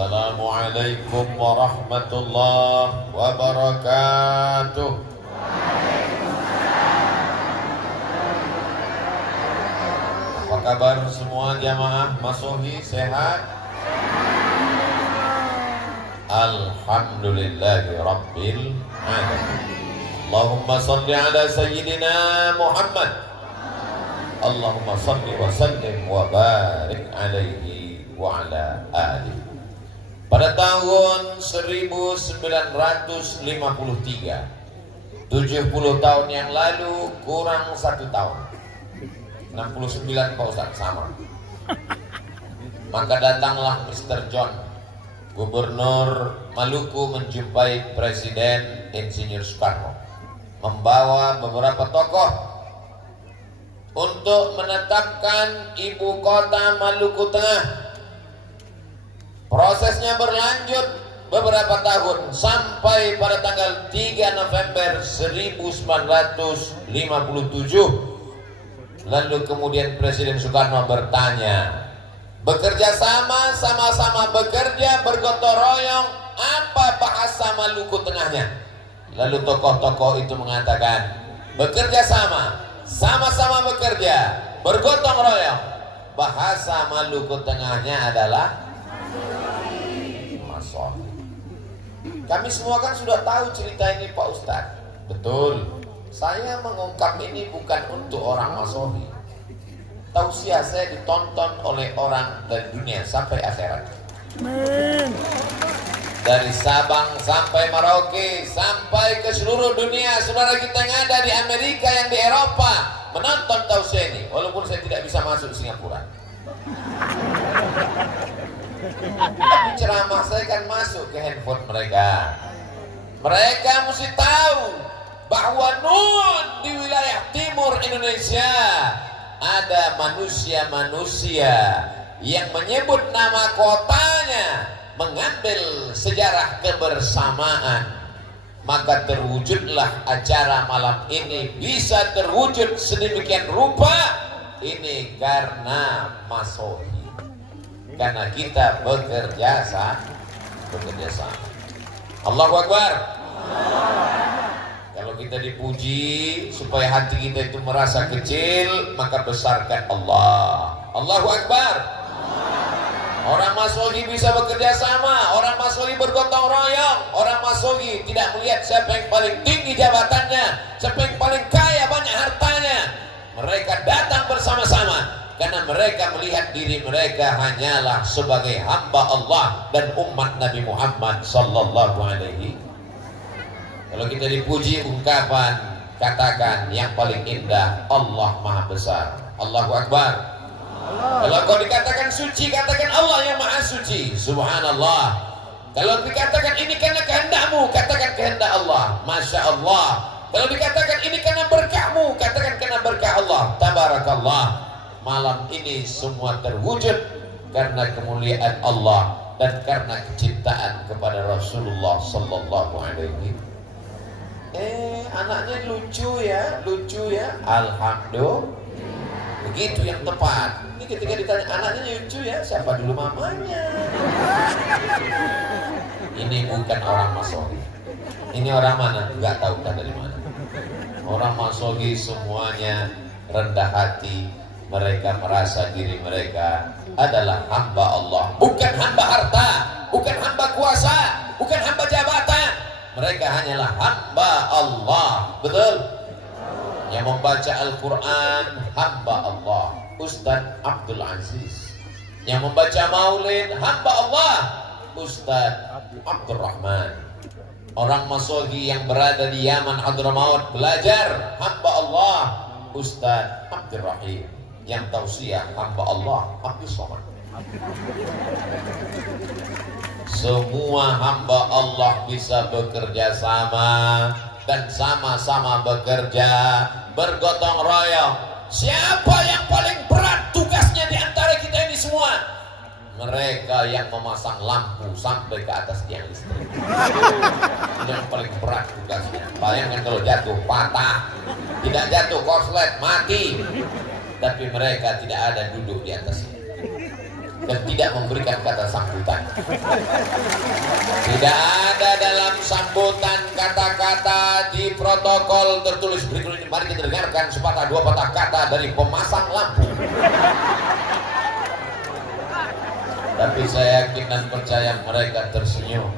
Assalamualaikum warahmatullahi wabarakatuh. Apa kabar semua jamaah Masohi, sehat? Alhamdulillahi rabbil alamin. Allahumma salli ala sayyidina Muhammad. Allahumma salli wa sallim wa barik alaihi wa ala alihi. Pada tahun 1953, 70 tahun yang lalu kurang 1 tahun, 69 Pak Ustaz, sama. Maka datanglah Mr. John, Gubernur Maluku, menjumpai Presiden Insinyur Soekarno, membawa beberapa tokoh untuk menetapkan ibu kota Maluku Tengah. Prosesnya berlanjut beberapa tahun sampai pada tanggal 3 November 1957. Lalu kemudian Presiden Soekarno bertanya, bekerja sama, sama-sama bekerja, bergotong royong, apa bahasa Maluku Tengahnya? Lalu tokoh-tokoh itu mengatakan, bekerja sama, sama-sama bekerja, bergotong royong, bahasa Maluku Tengahnya adalah Masohi. Kami semua kan sudah tahu cerita ini Pak Ustadz. Betul. Saya mengungkap ini bukan untuk orang Masohi. Tausiah saya ditonton oleh orang dari dunia sampai akhirat. Dari Sabang sampai Merauke, sampai ke seluruh dunia. Saudara kita yang ada di Amerika, yang di Eropa menonton tausiah ini, walaupun saya tidak bisa masuk Singapura. Tapi ceramah saya kan masuk ke handphone mereka. Mereka mesti tahu bahwa nun di wilayah timur Indonesia ada manusia-manusia yang menyebut nama kotanya, mengambil sejarah kebersamaan. Maka terwujudlah acara malam ini bisa terwujud sedemikian rupa. Ini karena Masohi, karena kita bekerja sama. Allahu Akbar. Kalau kita dipuji supaya hati kita itu merasa kecil, maka besarkan Allah. Allahu Akbar. Orang Masohi bisa bekerja sama, orang Masohi bergotong royong, orang Masohi tidak melihat siapa yang paling tinggi jabatannya, siapa yang paling kaya banyak hartanya. Mereka datang bersama-sama karena mereka melihat diri mereka hanyalah sebagai hamba Allah dan umat Nabi Muhammad sallallahu alaihi. Kalau kita dipuji, ungkapan, katakan yang paling indah, Allah Maha Besar. Allahu Akbar. Kalau kau dikatakan suci, katakan Allah yang Maha Suci. Subhanallah. Kalau dikatakan ini karena kehendakmu, katakan kehendak Allah. Masya Allah. Kalau dikatakan ini karena berkahmu, katakan karena berkah Allah. Tabarakallah. Malam ini semua terwujud karena kemuliaan Allah dan karena kecintaan kepada Rasulullah sallallahu alaihi. Anaknya lucu ya, alhamdulillah. Begitu yang tepat. Ini ketika ditanya anaknya lucu ya, siapa dulu mamanya? Ini bukan orang Masohi. Ini orang mana? Enggak tahu kan dari mana. Orang Masohi semuanya rendah hati. Mereka merasa diri mereka adalah hamba Allah, bukan hamba harta, bukan hamba kuasa, bukan hamba jabatan. Mereka hanyalah hamba Allah. Betul? Yang membaca Al-Quran hamba Allah, Ustadz Abdul Aziz. Yang membaca Maulid hamba Allah, Ustadz Abdul Rahman. Orang Masohi yang berada di Yaman Hadramaut belajar hamba Allah, Ustadz Abdul Rahim. Yang tausiah hamba Allah, Abdul Somad. Semua hamba Allah bisa bekerja sama dan sama-sama bekerja, bergotong royong. Siapa yang paling berat tugasnya di antara kita ini semua? Mereka yang memasang lampu sampai ke atas tiang listrik. Yang paling berat tugasnya. Bayangkan kalau jatuh patah, tidak jatuh korslet mati, tapi mereka tidak ada duduk di atasnya. dan tidak memberikan kata sambutan. Tidak ada dalam sambutan kata-kata di protokol tertulis berikut ini. Mari kita dengarkan sepatah dua patah kata dari pemasang lampu. Tapi saya yakin dan percaya mereka tersenyum,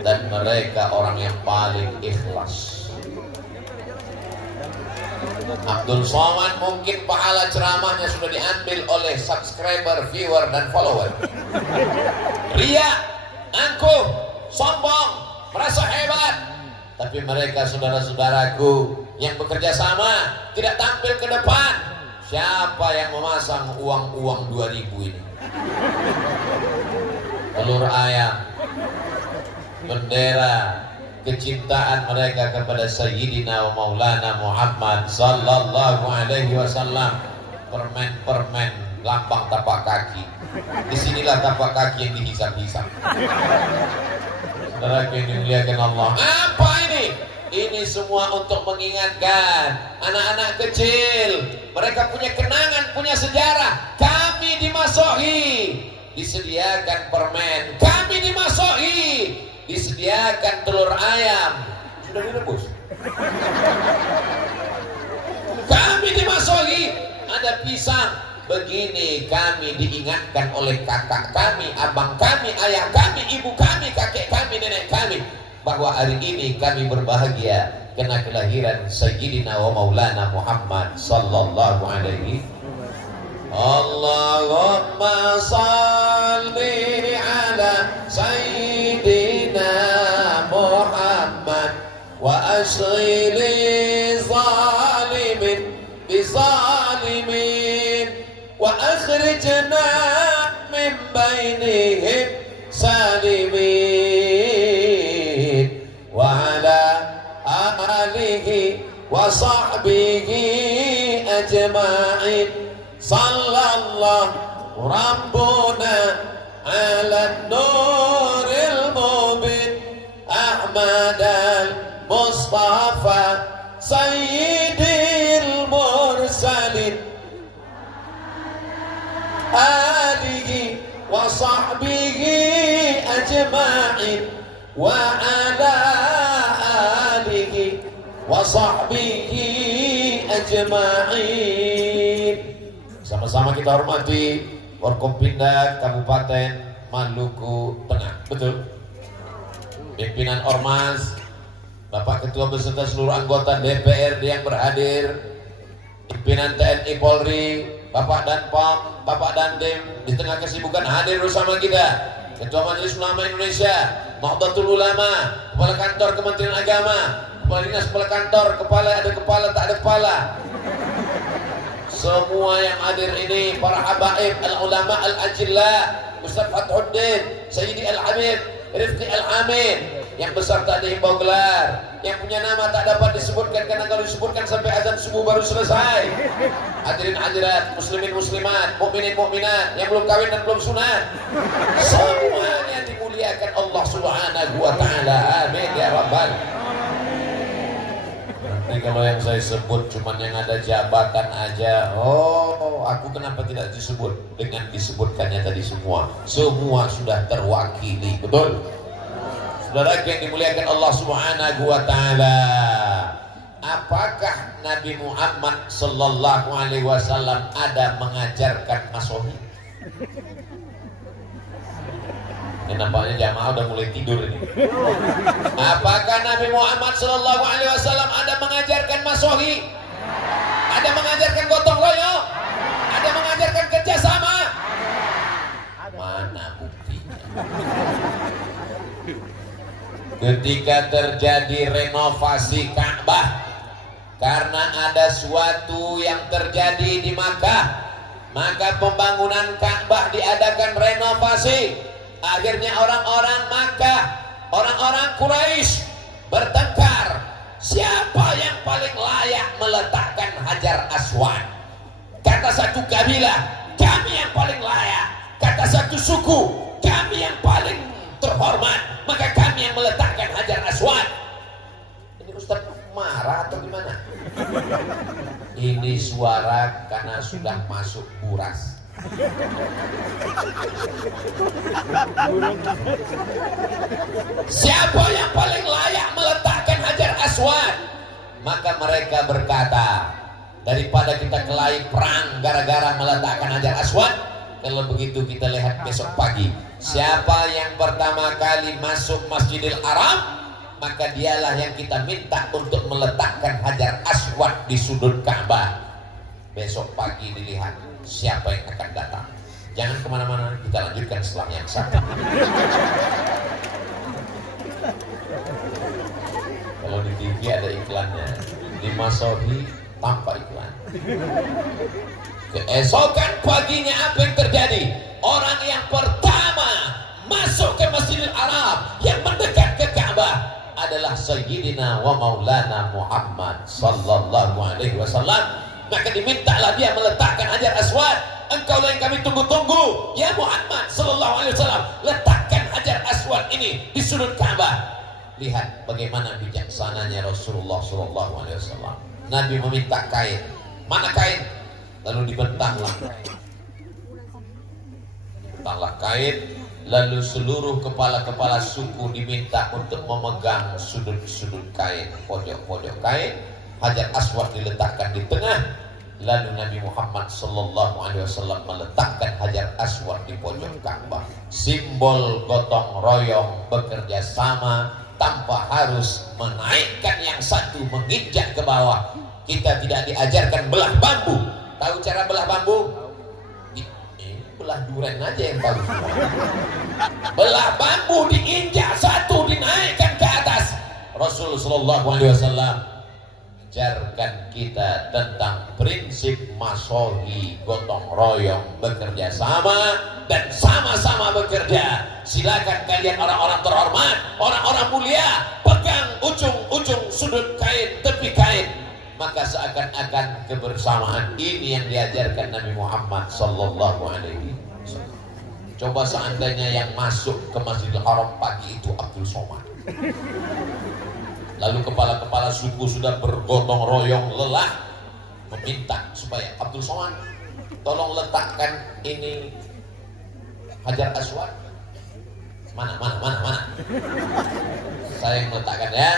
dan mereka orang yang paling ikhlas. Abdul Somad mungkin pahala ceramahnya sudah diambil oleh subscriber, viewer, dan follower. Ria, angkuh, sombong, merasa hebat. Tapi mereka saudara-saudaraku yang bekerja sama tidak tampil ke depan. Siapa yang memasang uang-uang 2000 ini? Telur ayam, bendera kecintaan mereka kepada Sayyidina wa Maulana Muhammad sallallahu alaihi wasallam, permen-permen lambang tapak kaki. Disinilah tapak kaki yang dihisap-hisap. Saudara yang dimuliakan Allah, apa ini? Ini semua untuk mengingatkan anak-anak kecil. Mereka punya kenangan, punya sejarah. Kami dimasohi, disediakan permen. Kami dimasohi, disediakan telur ayam sudah direbus. Kami dimasohi, ada pisang. Begini kami diingatkan oleh kakak kami, abang kami, ayah kami, ibu kami, kakek kami, nenek kami, bahwa hari ini kami berbahagia karena kelahiran Sayyidina wa Maulana Muhammad sallallahu alaihi. Allahumma salli ala Sayyidina Muhammad wa ashghili zalimin bizalimin wa akhrijna min bainihim salimin wa ala alihi wa sahbihi ajma'in. Sallallahu Rabbuna ala nuril mubin Ahmad al-Mustafa Sayyidil Mursalin alihi wa sahbihi ajma'in wa ala alihi wa sahbihi ajma'in. Sama-sama kita hormati Forkopimda Kabupaten Maluku Tengah. Betul? Pimpinan Ormas, Bapak Ketua beserta seluruh anggota DPRD yang berhadir, pimpinan TNI Polri, Bapak Danpom, Bapak Dandim, di tengah kesibukan hadir bersama kita. Ketua Majelis Ulama Indonesia, Nahdlatul Ulama, Kepala Kantor Kementerian Agama, Kepala Dinas, Kepala Kantor, ada kepala, tak ada kepala. Semua yang hadir ini, para habaib, al-ulama al-ajillah, Ustaz Fathuddin, Sayyidi al-Habib, Rifqi al-Amin, yang besar tak dihimbau gelar, yang punya nama tak dapat disebutkan karena kalau disebutkan sampai azan subuh baru selesai. Hadirin hadirat, muslimin muslimat, mukminin mukminat, yang belum kawin dan belum sunat, semuanya dimuliakan Allah Subhanahu wa taala. Amin ya rabbal. Nanti kalau yang saya sebut cuman yang ada jabatan aja, oh aku kenapa tidak disebut? Dengan disebutkannya tadi semua sudah terwakili, betul? Saudara yang dimuliakan Allah Subhanahu wa taala, apakah Nabi Muhammad sallallahu alaihi wasallam ada mengajarkan masohi? Ini nampaknya jamaah udah mulai tidur ini. Apakah Nabi Muhammad sallallahu alaihi wasallam ada mengajarkan masohi? Ada mengajarkan gotong royong? Ada mengajarkan kerjasama? Mana buktinya? Ketika terjadi renovasi Ka'bah, karena ada suatu yang terjadi di Makkah, maka pembangunan Ka'bah diadakan renovasi. Akhirnya orang-orang Makkah, orang-orang Quraisy bertengkar, siapa yang paling layak meletakkan Hajar Aswad. Kata satu kabilah, kami yang paling layak. Kata satu suku, kami yang paling terhormat, maka kami yang meletakkan Hajar Aswad. Ini Ustaz marah atau gimana? Ini suara karena sudah masuk buras. Siapa yang paling layak meletakkan Hajar Aswad? Maka mereka berkata, daripada kita kelahi perang gara-gara meletakkan Hajar Aswad, kalau begitu kita lihat besok pagi siapa yang pertama kali masuk Masjidil Haram, maka dialah yang kita minta untuk meletakkan Hajar Aswad di sudut Ka'bah. Besok pagi dilihat siapa yang akan datang. Jangan kemana-mana, kita lanjutkan setelah yang satu. Kalau di TV ada iklannya, di Masohi tanpa iklan. Keesokan paginya apa yang terjadi? Orang yang pertama masuk ke Masjidil Haram yang mendekat ke Ka'bah adalah Sayyidina wa Maulana Muhammad sallallahu alaihi wasallam. Maka dimintalah dia meletakkan Hajar Aswad. Engkau yang kami tunggu-tunggu, ya Muhammad sallallahu alaihi wasallam, letakkan Hajar Aswad ini di sudut Ka'bah. Lihat bagaimana bijaksananya Rasulullah sallallahu alaihi wasallam. Nabi meminta kain. Mana kain? Lalu dibentanglah kain, lalu seluruh kepala-kepala suku diminta untuk memegang sudut-sudut kain, pojok-pojok kain. Hajar Aswad diletakkan di tengah, lalu Nabi Muhammad sallallahu alaihi wasallam meletakkan Hajar Aswad di pojok Ka'bah. Simbol gotong royong, bekerja sama tanpa harus menaikkan yang satu menginjak ke bawah. Kita tidak diajarkan belah bambu. Tahu cara belah bambu? Belah duren aja yang tahu. Belah bambu diinjak satu, dinaikkan ke atas. Rasulullah sallallahu alaihi wasallam ajarkan kita tentang prinsip masohi, gotong royong, bekerja sama dan sama-sama bekerja. Silakan kalian orang-orang terhormat, orang-orang mulia, pegang ujung-ujung sudut kain, tepi kain. Maka seakan-akan kebersamaan ini yang diajarkan Nabi Muhammad sallallahu alaihi wasallam. Coba seandainya yang masuk ke Masjidil Haram pagi itu Abdul Somad, lalu kepala-kepala suku sudah bergotong royong lelah meminta supaya Abdul Somad tolong letakkan ini Hajar Aswad. Mana? Saya yang meletakkan ya,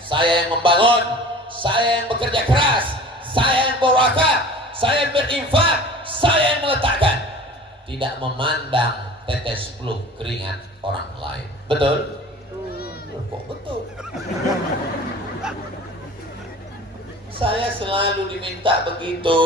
saya yang membangun, saya yang bekerja keras, saya yang berwakaf, saya yang berinfak, saya yang meletakkan. Tidak memandang tetes peluh keringat orang lain. Betul? Kok betul? Saya selalu diminta begitu.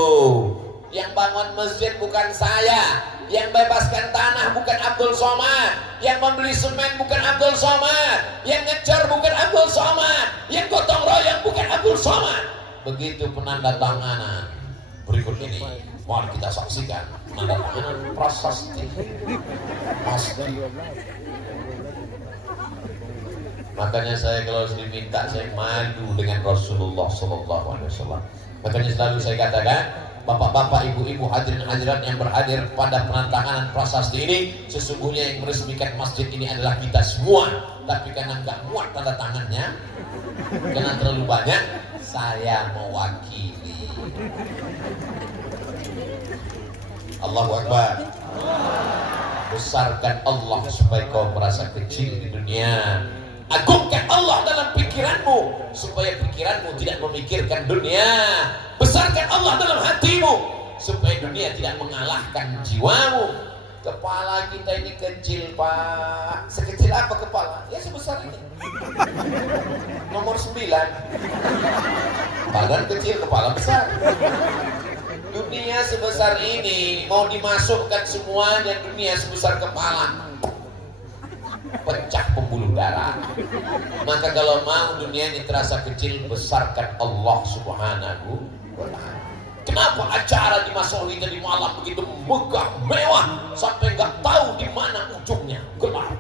Yang bangun masjid bukan saya, yang bebaskan tanah bukan Abdul Somad, yang membeli semen bukan Abdul Somad, yang ngecor bukan Abdul Somad, yang gotong royong bukan Abdul Somad. Begitu penandatanganan berikut ini, mari kita saksikan penandatanganan prasasti. Makanya saya kalau diminta, saya malu dengan Rasulullah sallallahu alaihi wasallam. Makanya selalu saya katakan, bapak-bapak, ibu-ibu, hadirin hadirat yang berhadir pada penandatanganan prasasti ini, sesungguhnya yang meresmikan masjid ini adalah kita semua. Tapi karena nggak muat tanda tangannya, karena terlalu banyak, saya mewakili. Allahu Akbar. Besarkan Allah supaya kau merasa kecil di dunia. Agungkan Allah dalam pikiranmu supaya pikiranmu tidak memikirkan dunia. Besarkan Allah dalam hatimu supaya dunia tidak mengalahkan jiwamu. Kepala kita ini kecil, Pak. Sekecil apa kepala? Ya sebesar ini. Nomor 9. Badan kecil, kepala besar. Dunia sebesar ini mau dimasukkan semuanya, dunia sebesar kepala, pecah pembuluh darah. Maka kalau mau dunia ini terasa kecil, besarkan Allah subhanahu wa ta'ala. Kenapa acara di Masohi tadi malam begitu megah, mewah, sampai nggak tahu di mana ujungnya, gelap.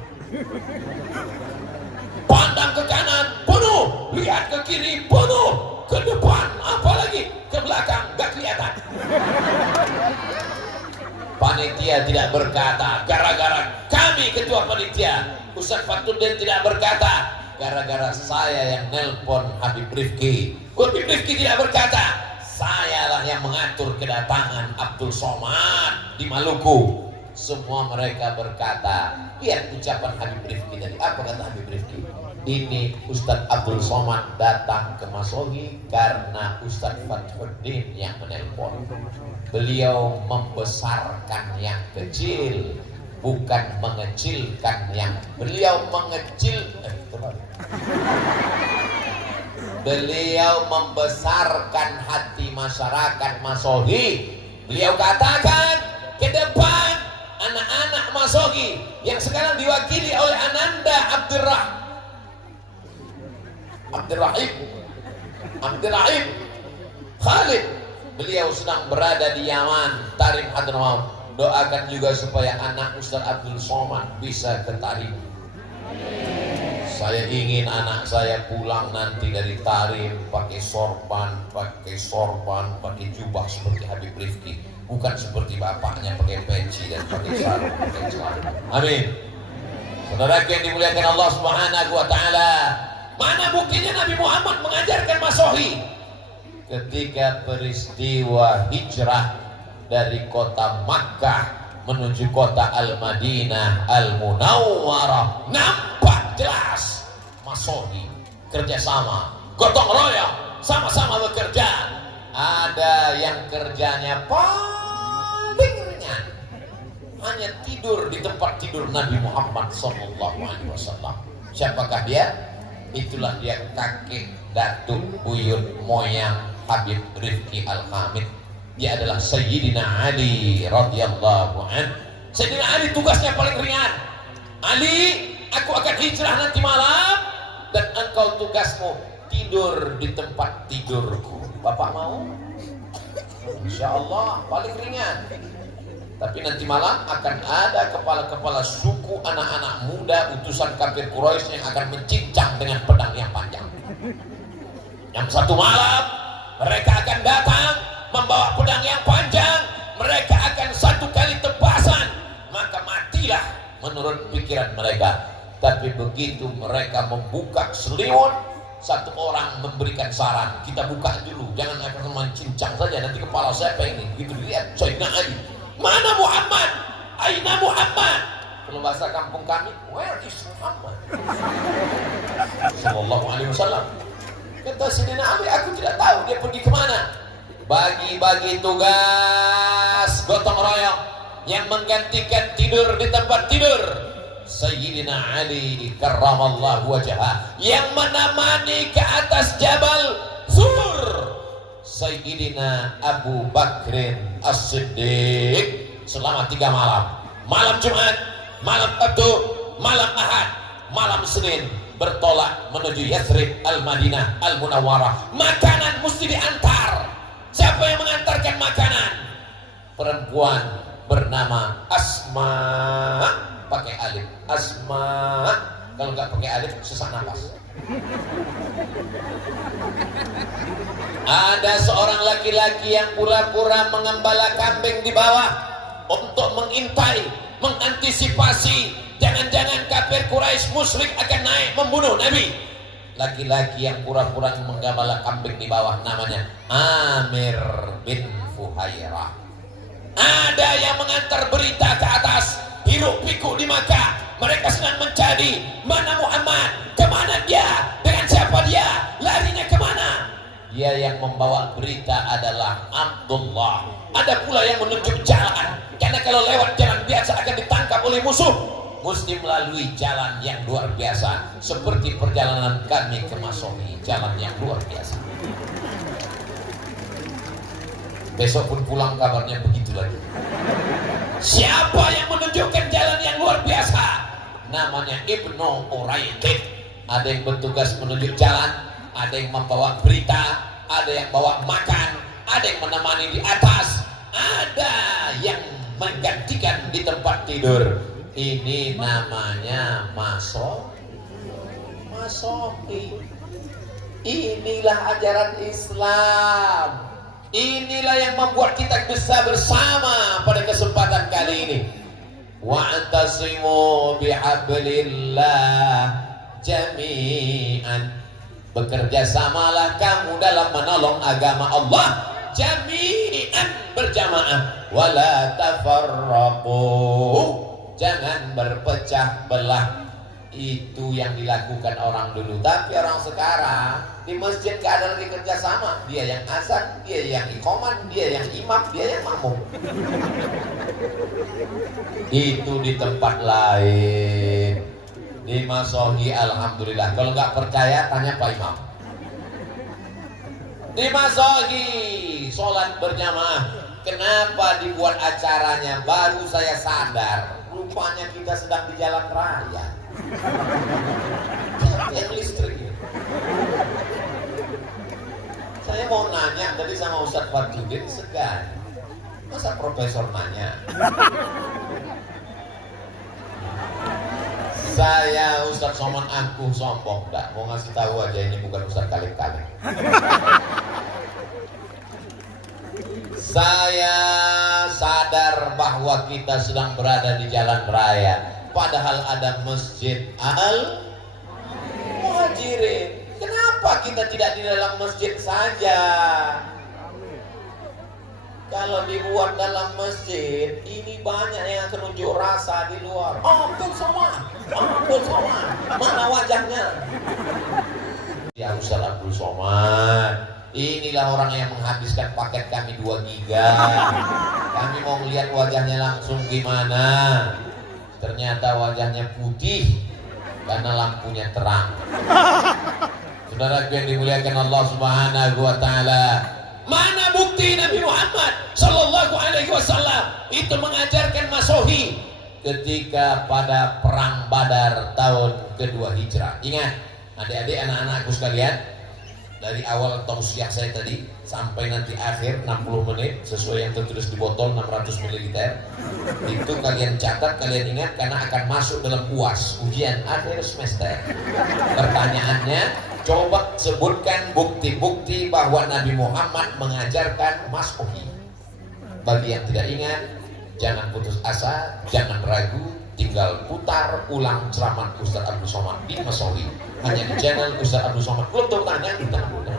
Pandang ke kanan, penuh. Lihat ke kiri, penuh. Ke depan, apalagi ke belakang, nggak kelihatan. Panitia tidak berkata, gara-gara kami ketua panitia. Ustaz Fatuddin tidak berkata, gara-gara saya yang nelpon Habib Rifki. Habib Rifki tidak berkata, sayalah yang mengatur kedatangan Abdul Somad. di Maluku. Semua mereka berkata, lihat ucapan Habib Rifki tadi. Apa kata Habib Rifki? Ini Ustadz Abdul Somad datang ke Masohi karena Ustadz Fathuddin yang menelpon. Beliau membesarkan yang kecil, bukan mengecilkan yang. Beliau beliau membesarkan hati masyarakat Masohi. Beliau katakan ke depan anak-anak Masohi yang sekarang diwakili oleh Ananda Abdurrahim Khalid, beliau sedang berada di Yaman, Tarim Hadramaut. Doakan juga supaya anak Ustaz Abdul Somad bisa ke Tarim. Saya ingin anak saya pulang nanti dari Tarim pakai sorban, pakai jubah seperti Habib Rifki, bukan seperti bapaknya pakai peci dan pakai sarung, pakai celana. Amin. Saudara yang dimuliakan Allah Subhanahu wa taala, mana buktinya Nabi Muhammad mengajarkan Masohi? Ketika peristiwa hijrah dari kota Makkah menuju kota Al-Madinah Al-Munawwarah, nampak jelas Masohi kerjasama, gotong royong, sama-sama bekerja. Ada yang kerjanya paling ringan, hanya tidur di tempat tidur Nabi Muhammad SAW. Siapakah dia? Itulah dia kakek datuk buyut moyang Habib Rifki Al-Hamid. Dia adalah Sayyidina Ali radhiyallahu an. Sayyidina Ali tugasnya paling ringan. Ali, aku akan hijrah nanti malam dan engkau tugasmu tidur di tempat tidurku. Bapak mau? Insya Allah paling ringan. Tapi nanti malam akan ada kepala-kepala suku anak-anak muda utusan kafir Quraisy yang akan mencincang dengan pedang yang panjang. Yang satu malam mereka akan datang membawa pedang yang panjang. Mereka akan satu kali tebasan, maka matilah menurut pikiran mereka. Tapi begitu mereka membuka selimut, satu orang memberikan saran, kita buka dulu, jangan akan mencincang saja, nanti kepala siapa ini? Begitu dilihat, Sayyidina Ali. Mana Muhammad? Aina Muhammad? Kalau bahasa kampung kami, where is Muhammad? Sallallahu alaihi wasallam. Kata Sayyidina Ali, aku tidak tahu dia pergi kemana. Bagi-bagi tugas gotong royong yang menggantikan tidur di tempat tidur Sayyidina Ali karramallahu wajhah, yang menemani ke atas Jabal Sur Sayyidina Abu Bakrin As-Siddiq selama 3 malam. Malam Jumat, malam Sabtu, malam Ahad, malam Senin bertolak menuju Yathrib Al-Madinah Al-Munawwarah. Makanan mesti diantar. Siapa yang mengantarkan makanan? Perempuan bernama Asma, pakai alif. Asma, kalau nggak pakai alif sesak nafas. Ada seorang laki-laki yang pura-pura mengembala kambing di bawah untuk mengintai, mengantisipasi jangan-jangan kafir Quraisy musyrik akan naik membunuh Nabi. Laki-laki yang pura-pura menggembala kambing di bawah namanya Amir bin Fuhairah. Ada yang mengantar berita ke atas, hiruk pikuk di Makkah. Mereka sedang mencari mana Muhammad, kemana dia, dengan siapa dia, larinya kemana. Dia yang membawa berita adalah Abdullah. Ada pula yang menunjuk jalan, karena kalau lewat jalan biasa akan ditangkap oleh musuh. Mesti melalui jalan yang luar biasa, seperti perjalanan kami ke Masohi, jalan yang luar biasa. Besok pun pulang kabarnya begitu lagi. Siapa yang menunjukkan jalan yang luar biasa? Namanya Ibnu Uraidid. Ada yang bertugas menunjuk jalan, ada yang membawa berita, ada yang bawa makan, ada yang menemani di atas, ada yang menggantikan di tempat tidur. Ini namanya Masohi. Inilah ajaran Islam. Inilah yang membuat kita bisa bersama pada kesempatan kali ini. Wa'tasimu bihablillah jami'an. Bekerja samalah kamu dalam menolong agama Allah jami'an. jami'an berjamaah, wala tafarraqu, jangan berpecah belah. Itu yang dilakukan orang dulu. Tapi orang sekarang di masjid gak ada lagi kerjasama. Dia yang azan, dia yang iqaman, dia yang imam, dia yang makmum. Itu di tempat lain. Di Masohi alhamdulillah. Kalau nggak percaya tanya Pak Imam. Di Masohi sholat berjamaah. Kenapa dibuat acaranya? Baru saya sadar, rupanya kita sedang di jalan raya. Yang listrik. Saya mau nanya tadi sama Ustadz Fadjudin, segan. Masa profesor nanya? Saya Ustadz Somad Angkuh sombong enggak? Mau ngasih tahu aja ini bukan Ustadz kaleng-kaleng. Saya sadar bahwa kita sedang berada di jalan raya. Padahal ada Masjid Al-Muhajirin. Kenapa kita tidak di dalam masjid saja? Kalau dibuat dalam masjid, ini banyak yang akan unjuk rasa di luar. Abdul Somad, mana wajahnya? Ya Ustaz Abdul Somad, inilah orang yang menghabiskan paket kami 2 giga. Kami mau melihat wajahnya langsung gimana. Ternyata wajahnya putih karena lampunya terang. Saudara yang dimuliakan Allah Subhanahu wa taala, mana bukti Nabi Muhammad sallallahu alaihi wasallam itu mengajarkan masohi ketika pada perang Badar tahun kedua Hijrah? Ingat, adik-adik, anak-anakku sekalian, dari awal tausiah saya tadi sampai nanti akhir 60 menit sesuai yang tertulis di botol 600 ml itu kalian catat, kalian ingat, karena akan masuk dalam UAS, ujian akhir semester. Pertanyaannya, coba sebutkan bukti-bukti bahwa Nabi Muhammad mengajarkan masohi. Bagi yang tidak ingat, jangan putus asa, jangan ragu, tinggal putar ulang ceramah Ustaz Abdul Somad di Masohi, hanya di channel Ustaz Abdul Somad. Belum tahu tanya, kita boleh.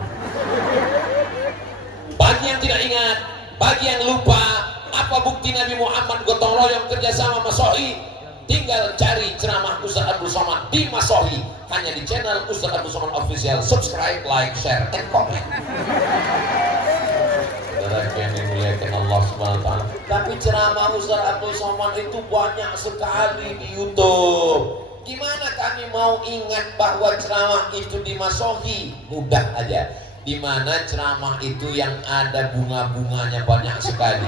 Bagi yang tidak ingat, bagi yang lupa apa bukti Nabi Muhammad gotong royong kerjasama Masohi, tinggal cari ceramah Ustaz Abdul Somad di Masohi, hanya di channel Ustaz Abdul Somad Official. Subscribe, like, share, and comment. Saudara yang dimuliakan Allah Subhanahu wa taala. Tapi ceramah Ustaz Abdul Somad itu banyak sekali di YouTube. Gimana kami mau ingat bahwa ceramah itu di Masohi? Mudah aja. Di mana ceramah itu yang ada bunga-bunganya banyak sekali.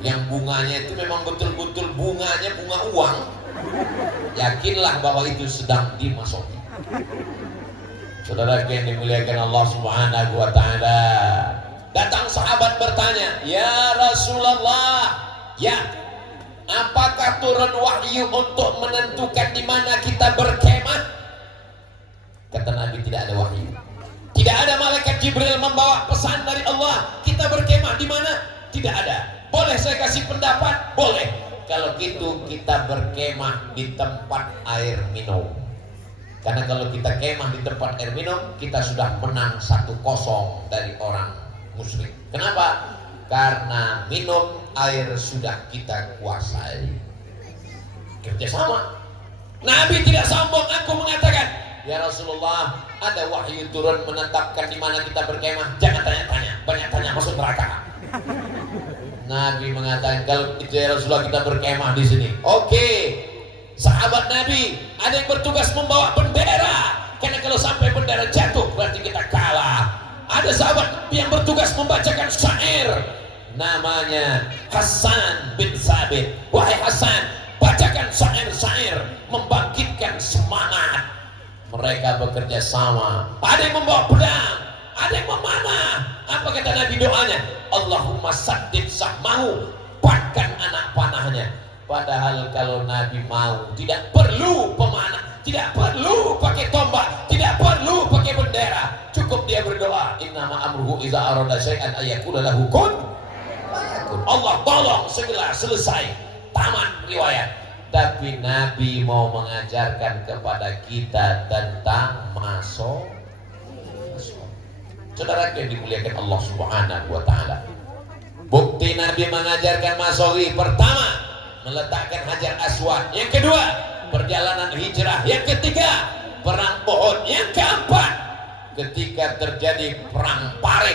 Yang bunganya itu memang betul-betul bunganya bunga uang. Yakinlah bahwa itu sedang di Masohi. Saudara yang dimuliakan Allah Subhanahu wa taala. Datang sahabat bertanya, "Ya Rasulullah, ya, apakah turun wahyu untuk menentukan di mana kita berkemah?" Kata Nabi, tidak ada wahyu. Tidak ada malaikat Jibril membawa pesan dari Allah, kita berkemah di mana? Tidak ada. Boleh saya kasih pendapat? Boleh. Kalau gitu kita berkemah di tempat air minum. Karena kalau kita kemah di tempat air minum, kita sudah menang 1-0 dari orang musyrik. Kenapa? Karena minum air sudah kita kuasai. Kerjasama. Nabi tidak sombong. Aku mengatakan, ya Rasulullah, ada wahyu turun menetapkan di mana kita berkemah. Jangan tanya-tanya, banyak tanya masuk neraka. Nabi mengatakan, kalau itu ya Rasulullah kita berkemah di sini. Oke, sahabat Nabi ada yang bertugas membawa bendera, karena kalau sampai bendera jatuh berarti kita kalah. Ada sahabat yang bertugas membacakan syair, namanya Hasan bin Sabit. Wahai Hasan, bacakan syair-syair membangkitkan semangat. Mereka bekerja sama. Ada yang membawa pedang, ada yang memanah. Apa kata Nabi doanya? Allahumma saddid sahmahu, kuatkan anak panahnya. Padahal kalau Nabi mau, tidak perlu pemanah, tidak perlu pakai tombak, tidak perlu pakai bendera. Cukup dia berdoa, innama amruhu iza arada syai'an ayyakula lahu kun fayakun. Allah tolong segera selesai, tamat riwayat. Tapi Nabi mau mengajarkan kepada kita tentang maso. Saudara yang dimuliakan Allah Subhanahu wa taala. Bukti Nabi mengajarkan masohi: pertama, meletakkan Hajar Aswad; yang kedua, perjalanan hijrah; yang ketiga, perang Uhud; yang keempat, ketika terjadi perang Parit,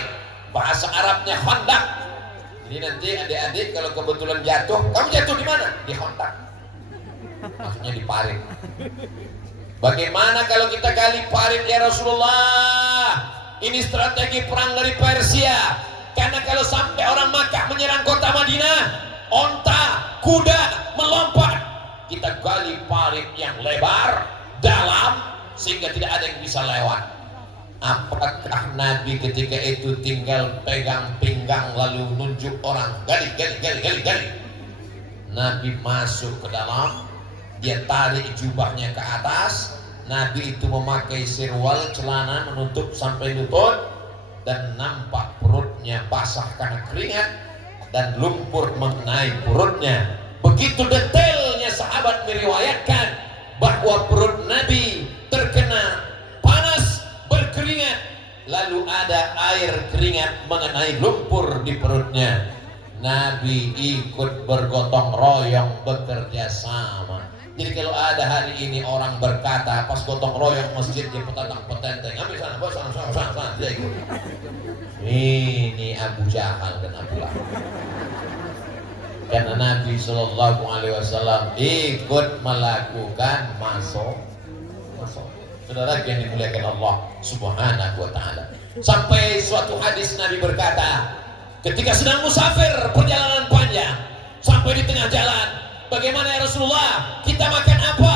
bahasa Arabnya Khandaq. Jadi nanti adik-adik kalau kebetulan jatuh, kamu jatuh di mana? Di Khandaq. Maksudnya di Parit. Bagaimana kalau kita gali Parit ya Rasulullah? Ini strategi perang dari Persia. Karena kalau sampai orang Makkah menyerang kota Madinah, onta, kuda melompat. Kita gali parit yang lebar, dalam, sehingga tidak ada yang bisa lewat. Apakah Nabi ketika itu tinggal pegang pinggang lalu nunjuk orang, gali? Nabi masuk ke dalam, dia tarik jubahnya ke atas. Nabi itu memakai sirwal, celana menutup sampai lutut, dan nampak perutnya basah karena keringat dan lumpur mengenai perutnya. Begitu detailnya sahabat meriwayatkan bahwa perut Nabi terkena panas, berkeringat, lalu ada air keringat mengenai lumpur di perutnya. Nabi ikut bergotong royong, bekerja sama. Jadi kalau ada hari ini orang berkata pas gotong royong masjid dia petantang-petenteng, ambil sana, dia ikut. Ini Abu Jahal dan Abu Lahab. Karena Nabi Shallallahu Alaihi Wasallam ikut melakukan masuk. Saudara yang dimuliakan Allah Subhanahu Wa Taala. Sampai suatu hadis Nabi berkata, ketika sedang musafir perjalanan panjang, sampai di tengah jalan, bagaimana ya Rasulullah, kita makan apa?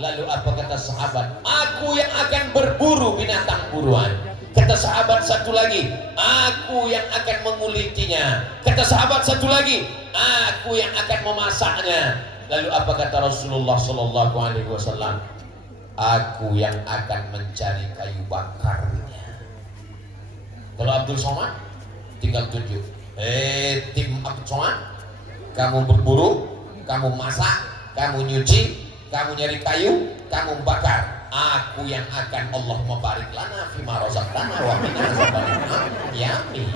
Lalu apa kata sahabat? Aku yang akan berburu binatang buruan. Kata sahabat satu lagi, aku yang akan mengulitinya. Kata sahabat satu lagi, aku yang akan memasaknya. Lalu apa kata Rasulullah Sallallahu Alaihi Wasallam? Aku yang akan mencari kayu bakarnya. Kalau Abdul Somad tinggal tunjuk, tim Abdul Somad, kamu berburu, kamu masak, kamu nyuci, kamu nyari kayu, kamu bakar. Aku yang akan Allah membarik lana fima razaqtana wa min azabannar yami.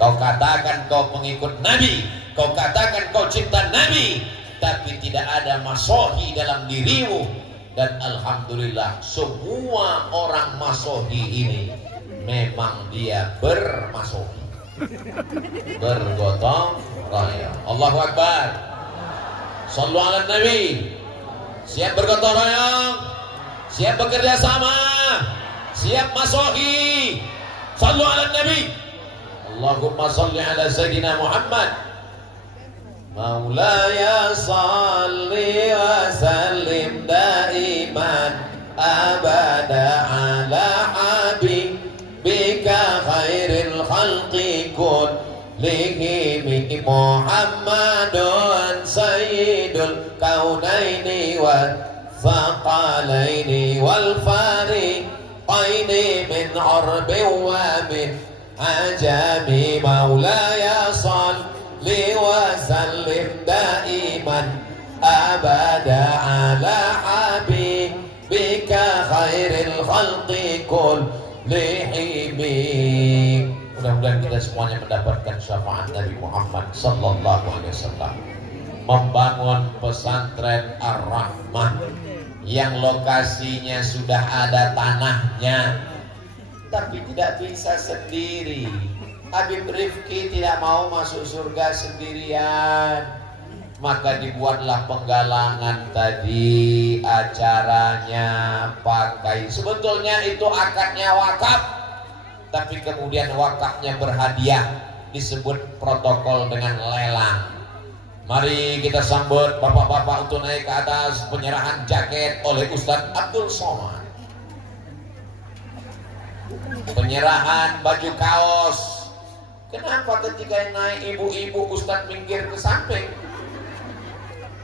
Kau katakan kau pengikut Nabi, kau katakan kau cinta Nabi, tapi tidak ada masohi dalam dirimu. Dan alhamdulillah semua orang masohi ini memang dia bermasohi, bergotong royong. Allahu Akbar. Sallu ala Nabi. Siap bergotong royong, siap bekerja sama, siap masohi. Sallu ala Nabi. Allahumma salli ala Sayyidina Muhammad. Maulaya salli wa sallim daiman abada ala habibika khairil khalqi kullihim Muhammadun sayyidul kaunaini wa thaqalaini wal fariqaini min urbi wa min ajami. Maulaya salli wa sallim daiman abada ala habibika khairil khalqi kullihim. Mudah-mudahan kita semuanya mendapatkan syafaat Nabi Muhammad Sallallahu Alaihi Wasallam. Membangun pesantren Ar-Rahmah yang lokasinya sudah ada tanahnya, tapi tidak bisa sendiri. Habib Rifki tidak mau masuk surga sendirian, maka dibuatlah penggalangan tadi, acaranya pakai, sebetulnya itu akadnya wakaf, tapi kemudian wakafnya berhadiah, disebut protokol dengan lelang. Mari kita sambut bapak-bapak untuk naik ke atas. Penyerahan jaket oleh Ustadz Abdul Somad, penyerahan baju kaos. Kenapa ketika naik ibu-ibu Ustadz minggir ke samping?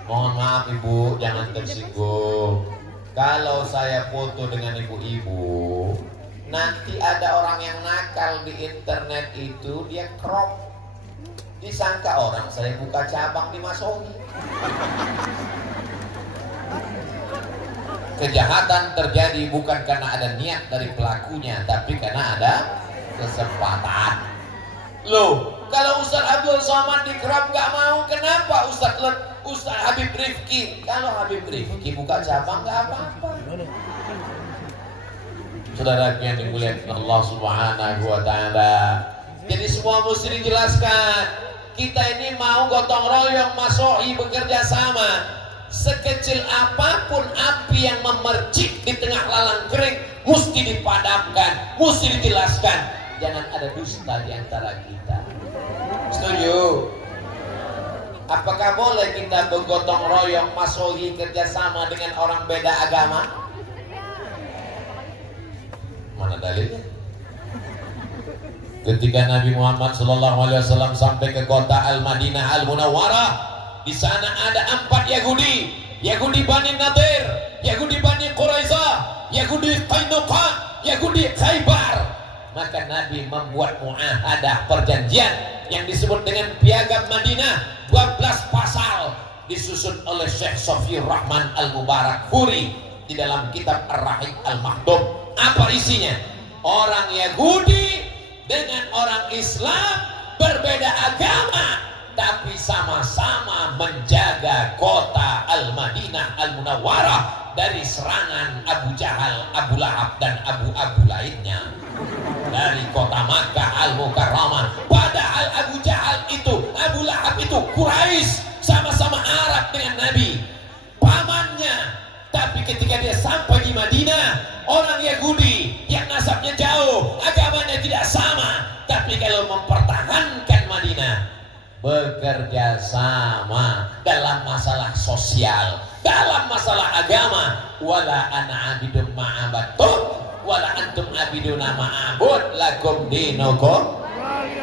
Mohon maaf ibu, jangan tersinggung. Kalau saya foto dengan ibu-ibu, nanti ada orang yang nakal di internet itu, dia crop, disangka orang saya buka cabang di Masohi. Kejahatan terjadi bukan karena ada niat dari pelakunya, tapi karena ada kesempatan. Loh, kalau Ustaz Abdul Somad di Kerap nggak mau, kenapa Ustaz Habib Rifki? Kalau Habib Rifki buka cabang nggak apa-apa. Saudara yang dimuliakan Allah Subhanahu wa Ta'ala. Jadi semua mesti dijelaskan. Kita ini mau gotong royong masoi bekerja sama. Sekecil apapun api yang memercik di tengah lalang kering mesti dipadamkan, mesti dijelaskan. Jangan ada dusta di antara kita. Setuju? Apakah boleh kita bergotong royong masoi kerjasama dengan orang beda agama? Mana dalilnya? Ketika Nabi Muhammad SAW sampai ke kota Al-Madinah Al-Munawwarah, di sana ada 4 Yahudi, Yahudi Bani Nadir, Yahudi Bani Quraizah, Yahudi Qainuqa, Yahudi Khaybar. Maka Nabi membuat muahadah, perjanjian yang disebut dengan Piagam Madinah, 12 pasal, disusun oleh Syekh Sofiur Rahman Al-Mubarak Furi di dalam kitab Ar-Rahim Al-Makhdum. Apa isinya? Orang Yahudi dengan orang Islam berbeda agama, tapi sama-sama menjaga kota Al-Madinah Al-Munawwarah dari serangan Abu Jahal, Abu Lahab dan Abu lainnya dari kota Makkah Al-Mukarramah. Padahal Abu Jahal itu, Abu Lahab itu Quraisy, sama-sama Arab dengan Nabi, pamannya. Tapi ketika dia sampai di Madinah, orang Yahudi yang nasabnya jauh, agamanya tidak sama, tapi kalau mempertahankan Madinah, bekerja sama dalam masalah sosial, dalam masalah agama. Wala ana abidun ma'abatum wala antum abiduna ma'abud lakum dinukum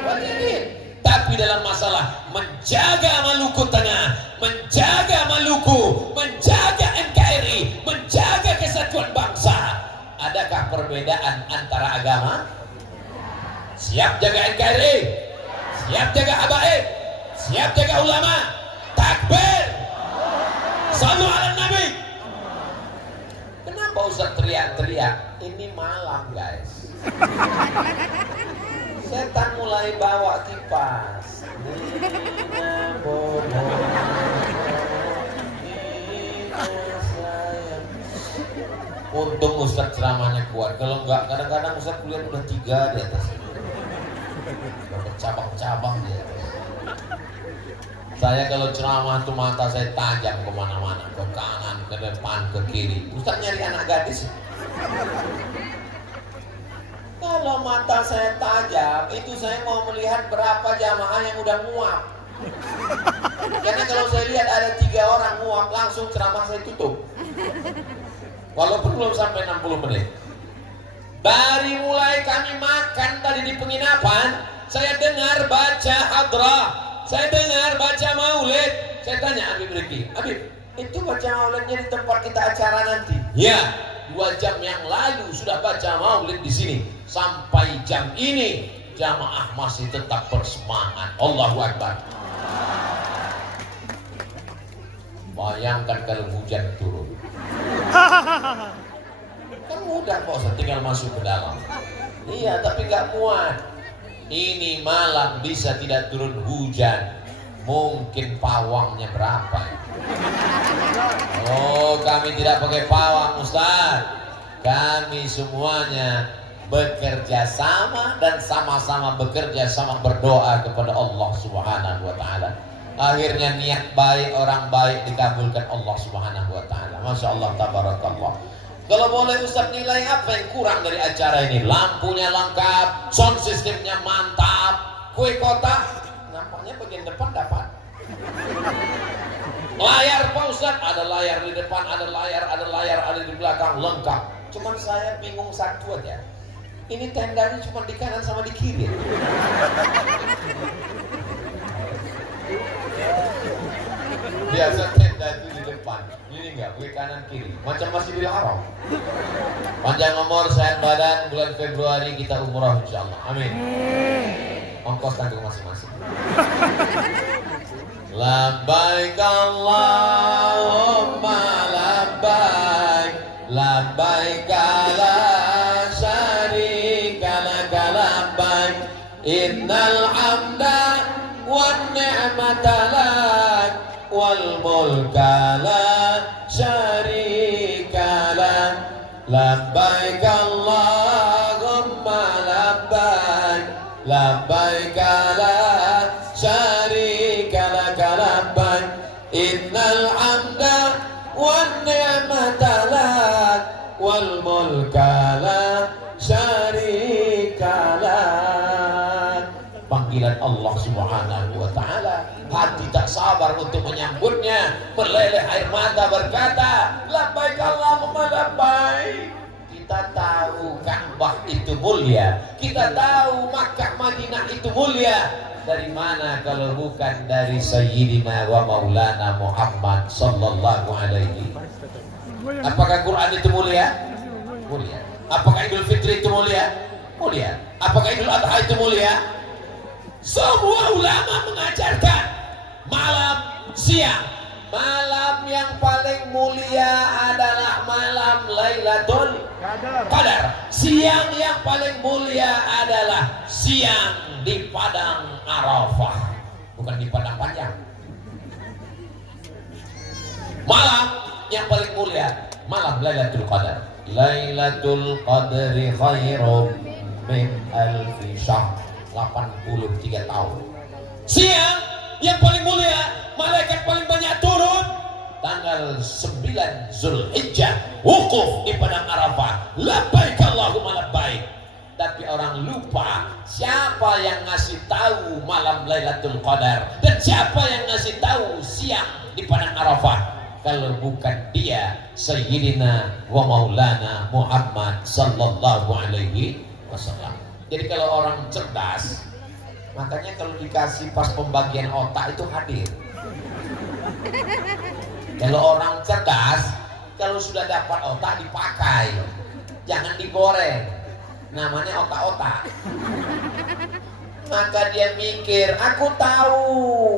waliyadin. Tapi dalam masalah menjaga Maluku Tengah, menjaga Maluku, menjaga NKRI, menjaga kesatuan bangsa, adakah perbedaan antara agama? Siap jaga NKRI, siap jaga habaib, siap jaga ulama. Takbir, sallu ala Nabi. Kenapa Ustaz teriak-teriak? Ini malam guys. Setan mulai bawa kipas. Untung Ustaz ceramahnya kuat. Kalau enggak, kadang-kadang Ustaz kuliah udah 3 di atas. Bercabang-cabang dia. Saya kalau ceramah tuh mata saya tajam kemana-mana, ke kanan, ke depan, ke kiri. Ustaz nyari anak gadis. Kalau mata saya tajam, itu saya mau melihat berapa jamaah yang udah nguap. Karena kalau saya lihat ada 3 orang nguap, langsung ceramah saya tutup. Walaupun belum sampai 60 menit. Dari mulai kami makan tadi di penginapan, saya dengar baca hadrah, saya dengar baca maulid. Saya tanya Habib Rifki, Habib, itu baca maulidnya di tempat kita acara nanti? Ya, 2 jam yang lalu sudah baca maulid di sini. Sampai jam ini jamaah masih tetap bersemangat. Allahu Akbar. Bayangkan kalau hujan turun. Kan mudah kok, tinggal masuk ke dalam. Iya, tapi gak muat. Ini malam bisa tidak turun hujan. Mungkin pawangnya berapa? Oh, kami tidak pakai pawang, Ustaz. Kami semuanya bekerja sama dan sama-sama bekerja sama berdoa kepada Allah Subhanahu wa Ta'ala. Akhirnya niat baik orang baik dikabulkan Allah Subhanahu wa Ta'ala. Masya Allah, tabarakallah. Kalau boleh Ustaz nilai apa yang kurang dari acara ini? Lampunya lengkap, sound systemnya mantap, kue kotak nampaknya bagian depan dapat. Layar Pak Ustaz, ada layar di depan, ada layar ada di belakang, lengkap. Cuman saya bingung satu aja. Ini tendanya cuma di kanan sama di kiri. Biasa tenda itu di depan, ini enggak, gue kanan kiri, macam Masjidil Haram. Panjang umur, sehat badan, bulan Februari kita umrah insyaallah. Amin. Ongkos tanggung masing-masing. Labbaik Allahumma labbaik, labbaik la syarika lak labbaik, innal hamda wan ni'mata lak wal mulka la syarika lak labbaik Allahumma labbaik labbaik la syarika lak labbaik innal hamda wan ni'mata lak wal mulka la syarika lak. Panggilan Allah Subhanahu wa taala, hati tak sabar untuk menyambutnya, meleleh air mata berkata labbaik Allahumma labbaik. Kita tahu Ka'bah itu mulia, kita tahu Makkah Madinah itu mulia. Dari mana kalau bukan dari Sayyidina wa Maulana Muhammad sallallahu alaihi. Apakah Quran itu mulia? Mulia. Apakah Idul Fitri itu mulia? Mulia. Apakah Idul Adha itu mulia? Semua ulama mengajarkan malam siang, malam yang paling mulia adalah malam Lailatul Qadar. Siang yang paling mulia adalah siang di padang Arafah, bukan di padang panjang. Malam yang paling mulia malam Lailatul Qadar. Lailatul Qadri khairum min alfi syahr, 83 tahun. Siang yang paling mulia, malaikat paling banyak turun tanggal 9 Zulhijjah, wukuf di padang Arafah, labbaik Allahumma labbaik. Tapi orang lupa siapa yang ngasih tahu malam Lailatul Qadar dan siapa yang ngasih tahu siang di padang Arafah. Kalau bukan dia, Sayyidina wa Maulana Muhammad sallallahu alaihi wasallam. Jadi kalau orang cerdas, makanya kalau dikasih pas pembagian otak itu hadir. Kalau orang cerdas, kalau sudah dapat otak dipakai, jangan digoreng. Namanya otak-otak. Maka dia mikir, aku tahu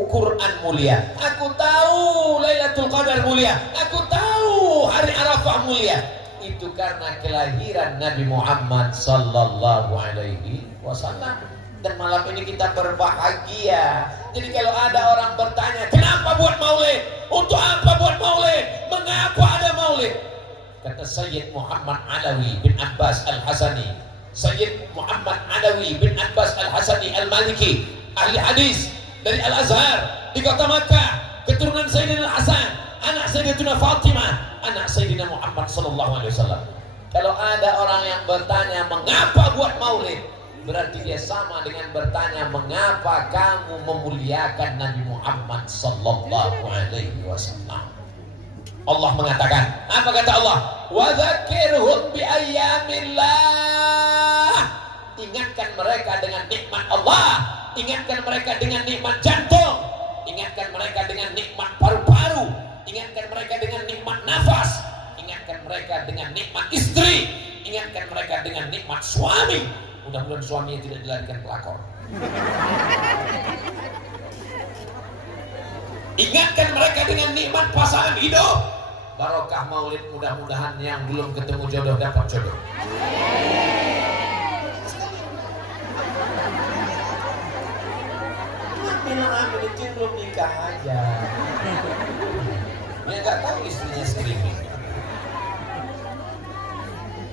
Quran mulia, aku tahu Lailatul Qadar mulia, aku tahu hari Arafah mulia. Itu karena kelahiran Nabi Muhammad sallallahu alaihi wasallam. Dan malam ini kita berbahagia. Jadi kalau ada orang bertanya, kenapa buat maulid? Untuk apa buat maulid? Mengapa ada maulid? Kata Sayyid Muhammad Alawi bin Abbas Al-Hasani, Sayyid Muhammad Adawi bin Abbas Al-Hasani Al-Maliki, ahli hadis dari Al-Azhar di kota Makkah, keturunan Sayyidina Al-Hasan, anak Sayyidatina Fatimah, anak Sayyidina Muhammad sallallahu alaihi wasallam. Kalau ada orang yang bertanya mengapa buat maulid, berarti dia sama dengan bertanya mengapa kamu memuliakan Nabi Muhammad sallallahu alaihi wasallam. Allah mengatakan, apa kata Allah? Wa dzakirhum bi ayyamillah. Ingatkan mereka dengan nikmat Allah, ingatkan mereka dengan nikmat jantung, ingatkan mereka dengan nikmat paru-paru, ingatkan mereka dengan nikmat nafas, ingatkan mereka dengan nikmat istri, ingatkan mereka dengan nikmat suami. Mudah-mudahan suaminya tidak dilarikan pelakor. Ingatkan mereka dengan nikmat pasangan hidup. Barokah maulid, mudah-mudahan yang belum ketemu jodoh dapat jodoh. Bilang amin itu belum nikah aja. Dia nggak tahu istrinya streaming.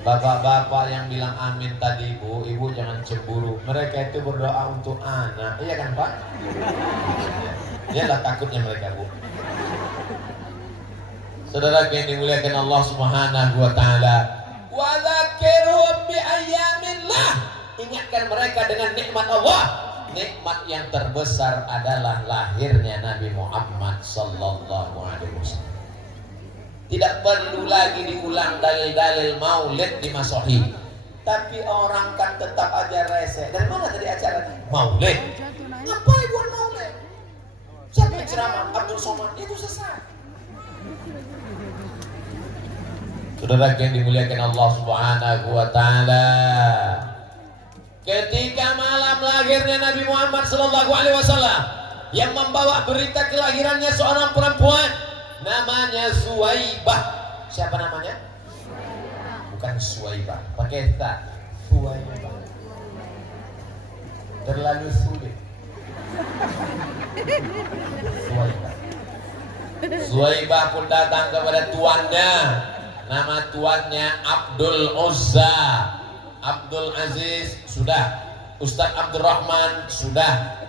Bapak-bapak yang bilang amin tadi, ibu jangan cemburu. Mereka itu berdoa untuk anak, iya kan Pak? Dialah takutnya mereka, Bu. Saudara yang dimuliakan Allah Subhanahu wa taala, wa dzakirhum bi ayyamillah. Ingatkan mereka dengan nikmat Allah. Nikmat yang terbesar adalah lahirnya Nabi Muhammad sallallahu alaihi wasallam. Tidak perlu lagi diulang dalil-dalil maulid di Masohi. Tapi orang kan tetap aja rese. Dari mana tadi acaranya? Maulid. Ngapain buat maulid? Siapa yang ceramah? Abdul Somad. Itu sesat. Saudara yang dimuliakan Allah Subhanahu wa taala, ketika malam lahirnya Nabi Muhammad sallallahu alaihi wasallam yang membawa berita kelahirannya seorang perempuan namanya Suwaibah. Siapa namanya? Bukan Suwaibah, pakai ta. Suwaibah. terlalu sulit. Suwaibah. Suwaibah pun datang kepada tuannya. Nama tuannya Abdul Uzza. Abdul Aziz sudah. Ustadz Abdurrahman sudah.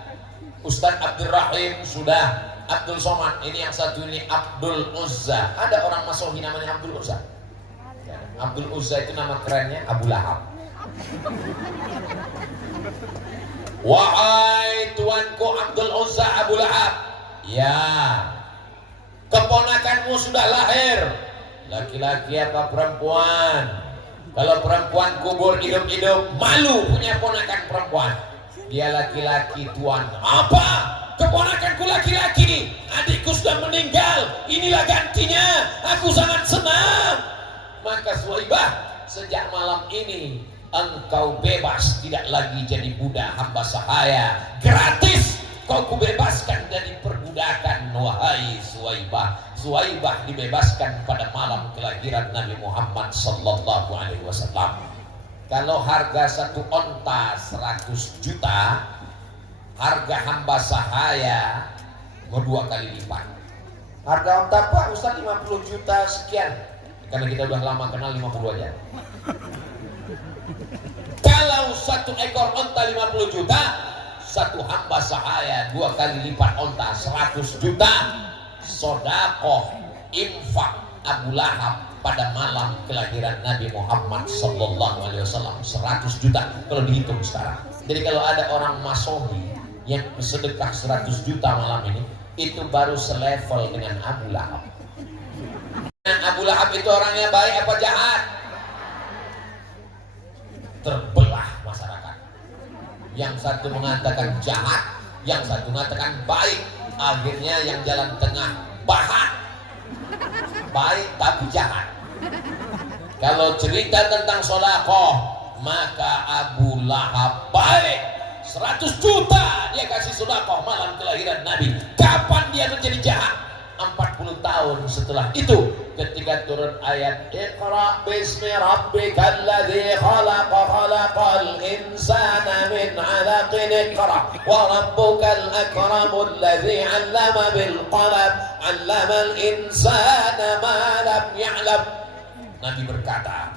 Ustadz Abdurrahim sudah. Abdul Somad, ini yang satu ini Abdul Uzza. Ada orang Masohi namanya Abdul Uzza. Ya, Abdul Uzza itu nama kerennya Abu Lahab. Wahai tuanku Abdul Uzza Abu Lahab, ya, keponakanmu sudah lahir. Laki-laki apa perempuan? Kalau perempuan kubur hidup-hidup, malu punya ponakan perempuan. Dia laki-laki tuan. Apa? Keponakanku laki-laki, adikku sudah meninggal, inilah gantinya, aku sangat senang. Maka Suwaibah, sejak malam ini engkau bebas, tidak lagi jadi budak hamba sahaya. Gratis kau kubebaskan dari perbudakan. Wahai Suwaibah. Suwaibah dibebaskan pada malam kelahiran Nabi Muhammad sallallahu alaihi wasallam. Kalau harga satu onta 100 juta, harga hamba sahaya 2 kali lipat. Harga onta Pak Ustaz 50 juta sekian. Karena kita udah lama kenal 50 aja. Kalau satu ekor onta 50 juta, satu hamba sahaya 2 kali lipat onta 100 juta. Sodakoh infak Abu Lahab pada malam kelahiran Nabi Muhammad sallallahu alaihi wasallam 100 juta kalau dihitung sekarang. Jadi kalau ada orang Masohi yang sedekah 100 juta malam ini, itu baru selevel dengan Abu Lahab. Abu Lahab itu orangnya baik apa jahat? Terbelah masyarakat. Yang satu mengatakan jahat, yang satu mengatakan baik. Akhirnya yang jalan tengah bahat, baik tapi jahat. Kalau cerita tentang sodakoh, maka Abu Lahab baik, 100 juta dia kasih sodakoh malam kelahiran Nabi. Kapan dia menjadi jahat? 40 tahun setelah itu, ketika turun ayat Iqra bismi rabbikal ladzi khalaq khalaqal insana min 'alaqin iqra wa rabbukal akramul ladzi 'allama bil qalam 'allamal insana ma lam ya'lam. Nabi berkata,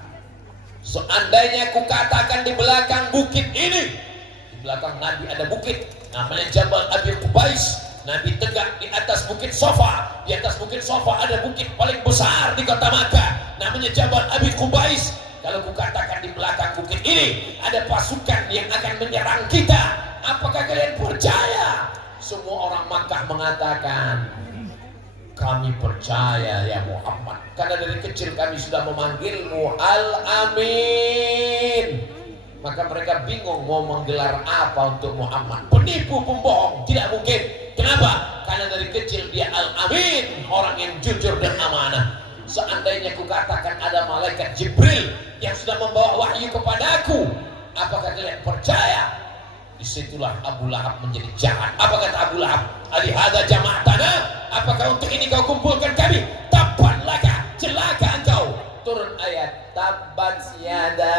seandainya kukatakan di belakang bukit ini, di belakang Nabi ada bukit namanya Jabal Abi Qubais. Nabi tegak di atas bukit Sofa. Di atas bukit Sofa ada bukit paling besar di kota Makkah, namanya Jabal Abi Qubais. Kalau kukatakan di belakang bukit ini ada pasukan yang akan menyerang kita, apakah kalian percaya? Semua orang Makkah mengatakan, kami percaya ya Muhammad, karena dari kecil kami sudah memanggilmu Al-Amin. Maka mereka bingung mau menggelar apa untuk Muhammad. Penipu, pembohong, tidak mungkin. Kenapa? Karena dari kecil dia Al-Amin, orang yang jujur dan amanah. Seandainya kukatakan ada malaikat Jibril yang sudah membawa wahyu kepadaku, apakah kalian percaya? Disitulah Abu Lahab menjadi jahat. Apa kata Abu Lahab? Alihada jama'atana, apakah untuk ini kau kumpulkan kami? Tabban laka, celaka engkau. Turun ayat tabbat yada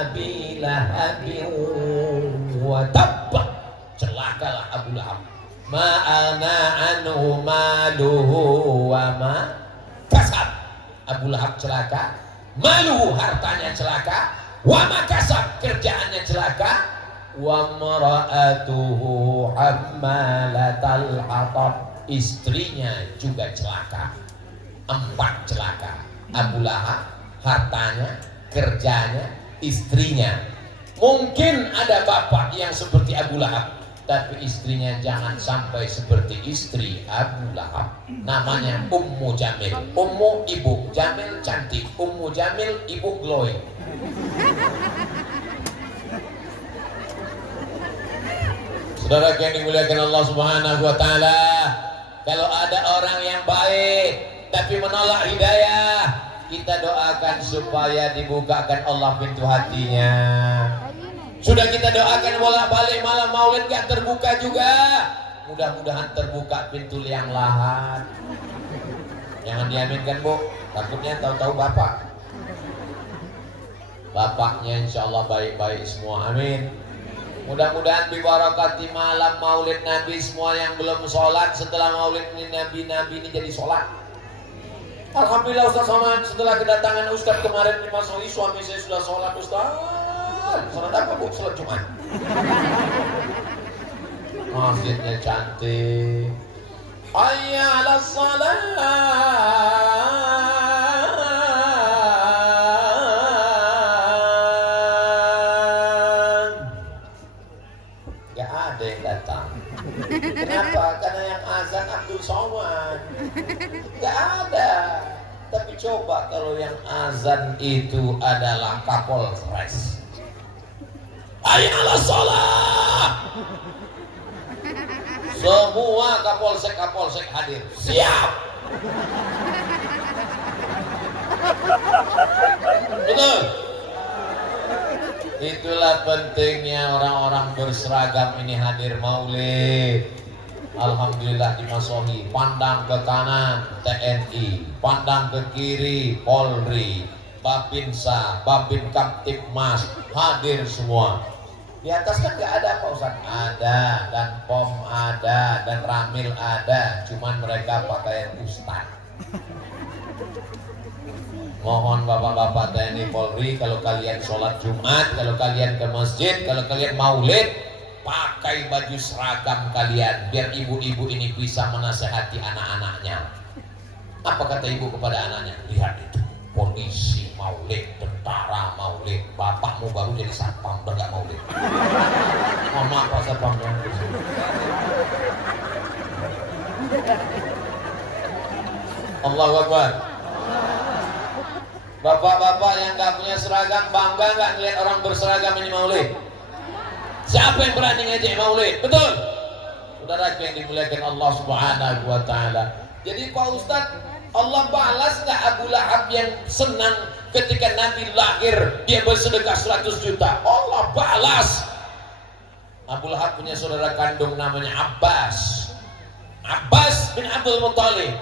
abi lahabin wa tabba, celakalah Abu Lahab. Ma'ana anhu maluhu wa ma kasab. Abu Lahab celaka, maluhu hartanya celaka, wa ma kasab kerjaannya celaka, wa mara'atuhu hammalatal hatab istrinya juga celaka. 4 celaka. Abu Lahab, hartanya, kerjanya, istrinya. Mungkin ada bapak yang seperti Abu Lahab, tapi istrinya jangan sampai seperti istri Abu Lahab. Namanya Ummu Jamil. Ummu ibu, Jamil cantik. Ummu Jamil ibu glowing. Saudara yang dimuliakan Allah Subhanahu wa taala, kalau ada orang yang baik tapi menolak hidayah, kita doakan supaya dibukakan Allah pintu hatinya. Sudah kita doakan bolak-balik, malam maulid gak terbuka juga. Mudah-mudahan terbuka pintu liang lahat. Jangan diaminkan Bu, takutnya tahu-tahu bapaknya insya Allah baik-baik semua, amin. Mudah-mudahan bibarakati malam maulid Nabi, semua yang belum sholat setelah maulid Nabi ini jadi sholat. Alhamdulillah Ustaz Somad, setelah kedatangan Ustaz kemarin di Masoi, suami saya sudah sholat. Ustaz, sholat apa Bu? Sholat Jumat. Masjidnya cantik. Hayya 'alas shalah. Gak ada yang datang. Kenapa? Karena yang azan Abdul Somad. Gak ada. Tapi coba kalau yang azan itu adalah Kapolres. Hayya 'alas shalah. Semua kapolsek hadir. Siap. Betul. Itulah pentingnya orang-orang berseragam ini hadir maulid. Alhamdulillah di Masoi. Pandang ke kanan TNI, pandang ke kiri Polri, Babinsa, Babin Kamtibmas hadir semua. Di atas kan nggak ada Pak Ustaz? Ada, dan POM ada, dan Ramil ada, cuman mereka pakaian Ustaz. Mohon bapak-bapak TNI Polri, kalau kalian sholat Jumat, kalau kalian ke masjid, kalau kalian maulid, pakai baju seragam kalian, biar ibu-ibu ini bisa menasehati anak-anaknya. Apa kata ibu kepada anaknya? Lihat itu, polisi maulid, tentara maulid, bapakmu baru jadi satpam, udah gak maulid. Mohon maaf Pak Satpamnya. Allahu Akbar. Bapak-bapak yang gak punya seragam, bangga gak ngeliat orang berseragam ini maulid? Siapa yang berani ngejek maulid? Betul? Saudara yang dimuliakan Allah Subhanahu wa ta'ala. Jadi Pak Ustadz, Allah balas gak Abu Lahab yang senang ketika Nabi lahir dia bersedekah 100 juta? Allah balas. Abu Lahab punya saudara kandung namanya Abbas. Abbas bin Abdul Muttalib,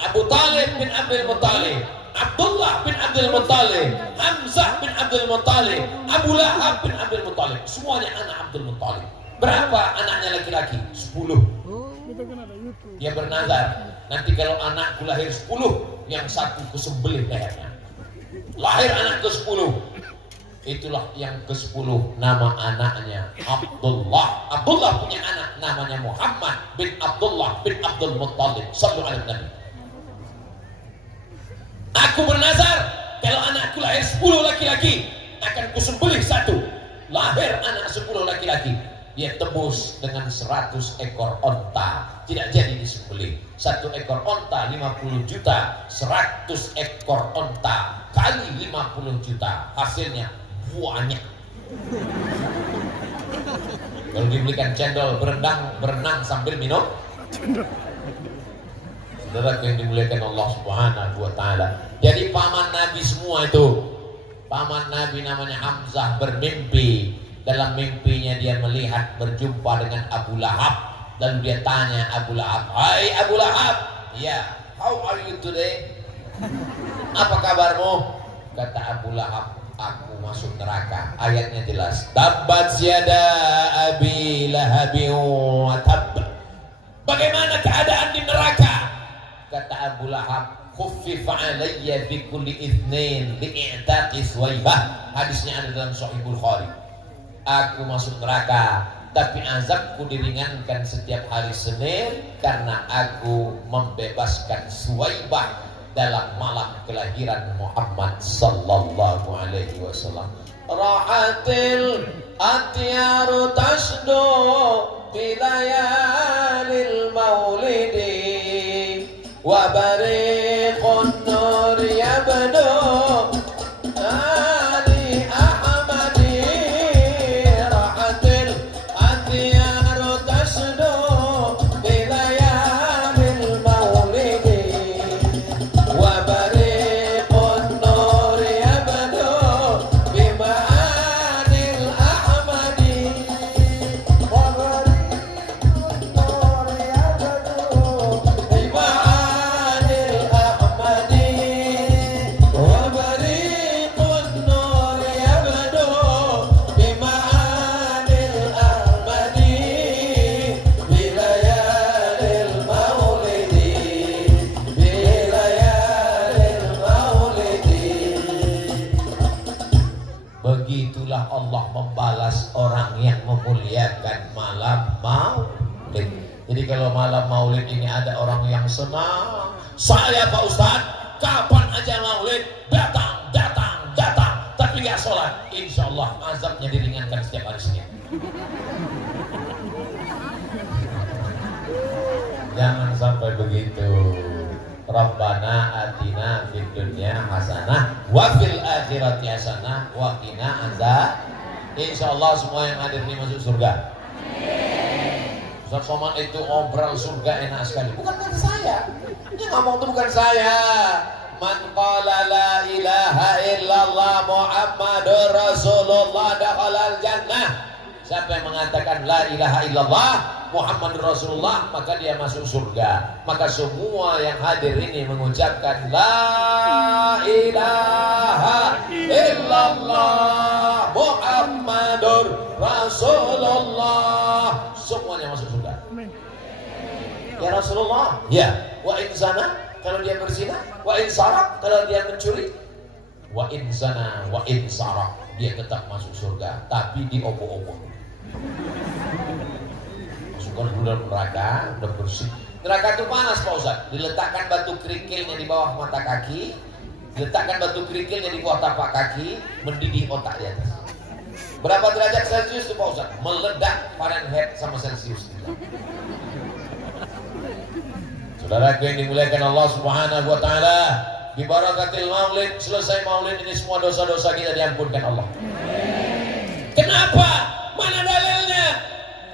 Abu Talib bin Abdul Muttalib, Abdullah bin Abdul Muttalib, Hamzah bin Abdul Muttalib, Abu Lahab bin Abdul Muttalib. Semuanya anak Abdul Muttalib. Berapa anaknya laki-laki? 10. Dia bernazar, nanti kalau anakku lahir 10, yang satu kusembelih lehernya. Lahir anak ke-10, itulah yang ke-10 nama anaknya Abdullah. Abdullah punya anak namanya Muhammad bin Abdullah bin Abdul Muttalib. Sallu ala Nabi. Aku bernazar, kalau anakku lahir 10 laki-laki, akan kusembelih satu. Lahir anak 10 laki-laki, dia tebus dengan 100 ekor onta, tidak jadi disembelih. 1 ekor onta 50 juta, 100 ekor onta kali 50 juta, hasilnya banyak. Kalau dibelikan cendol berenang sambil minum. Saudara yang dimuliakan Allah Subhanahu wa ta'ala. Jadi paman Nabi semua itu. Paman Nabi namanya Hamzah bermimpi. Dalam mimpinya dia melihat berjumpa dengan Abu Lahab. Lalu dia tanya Abu Lahab, "Hai Abu Lahab." "Ya, how are you today?" "Apa kabarmu?" Kata Abu Lahab, "Aku masuk neraka." Ayatnya jelas. Tabbat yada abi lahabin wa tab. Bagaimana keadaan di neraka? Kata Abu Lahab, "Khuffifa alayya bi kulli itsnin li'taqi Suwaibah." Hadisnya ada dalam Sahih Bukhari. Aku masuk neraka, tapi azabku diringankan setiap hari Senin karena aku membebaskan Suwaibah dalam malam kelahiran Muhammad sallallahu alaihi wasallam. Rahatil atyaru tasdu bilayalil maulidi wa bariqun nur yabdu ali ahmadi. Rahatil atyaru tasdu bilayalil maulidi wa bariqun nur yabdu bima'anil ahmadi wa bariqun orang yang memuliakan malam maulid. Jadi kalau malam maulid ini ada orang yang senang, saya Pak Ustadz kapan aja maulid datang, tapi nggak sholat, insya Allah azabnya diringankan setiap hari Senin. Jangan sampai begitu. Rabbana atina fid dunya hasanah wa fil akhirati hasanah wa qina azab. Insyaallah semua yang hadir ini masuk surga. Ustaz Somad itu obral surga enak sekali. Bukan kata saya. Ini ngomong itu bukan saya. Man qala la ilaha illallah Muhammadur Rasulullah dakhalal jannah. Siapa yang mengatakan la ilaha illallah Muhammadur Rasulullah, maka dia masuk surga. Maka semua yang hadir ini mengucapkan la ilaha illallah Muhammadur Rasulullah, semuanya masuk surga. Ya Rasulullah, ya. Wa in zana, kalau dia berzina. Wa in sarak, kalau dia mencuri. Wa in zana, wa in sarak, dia tetap masuk surga, tapi diopo-opo. Masukkan dulu dalam neraka, udah bersih. Neraka itu panas Pak Ustaz. Diletakkan batu kerikilnya di bawah mata kaki, diletakkan batu kerikilnya di bawah tapak kaki, mendidih otak di atas. Berapa derajat Celcius itu Pak Ustaz? Meledak Fahrenheit sama Celcius. Saudaraku yang dimuliakan Allah Subhanahu wa taala, bi barakatil maulid, selesai maulid ini semua dosa-dosa kita diampunkan Allah. Kenapa? Mana dalilnya?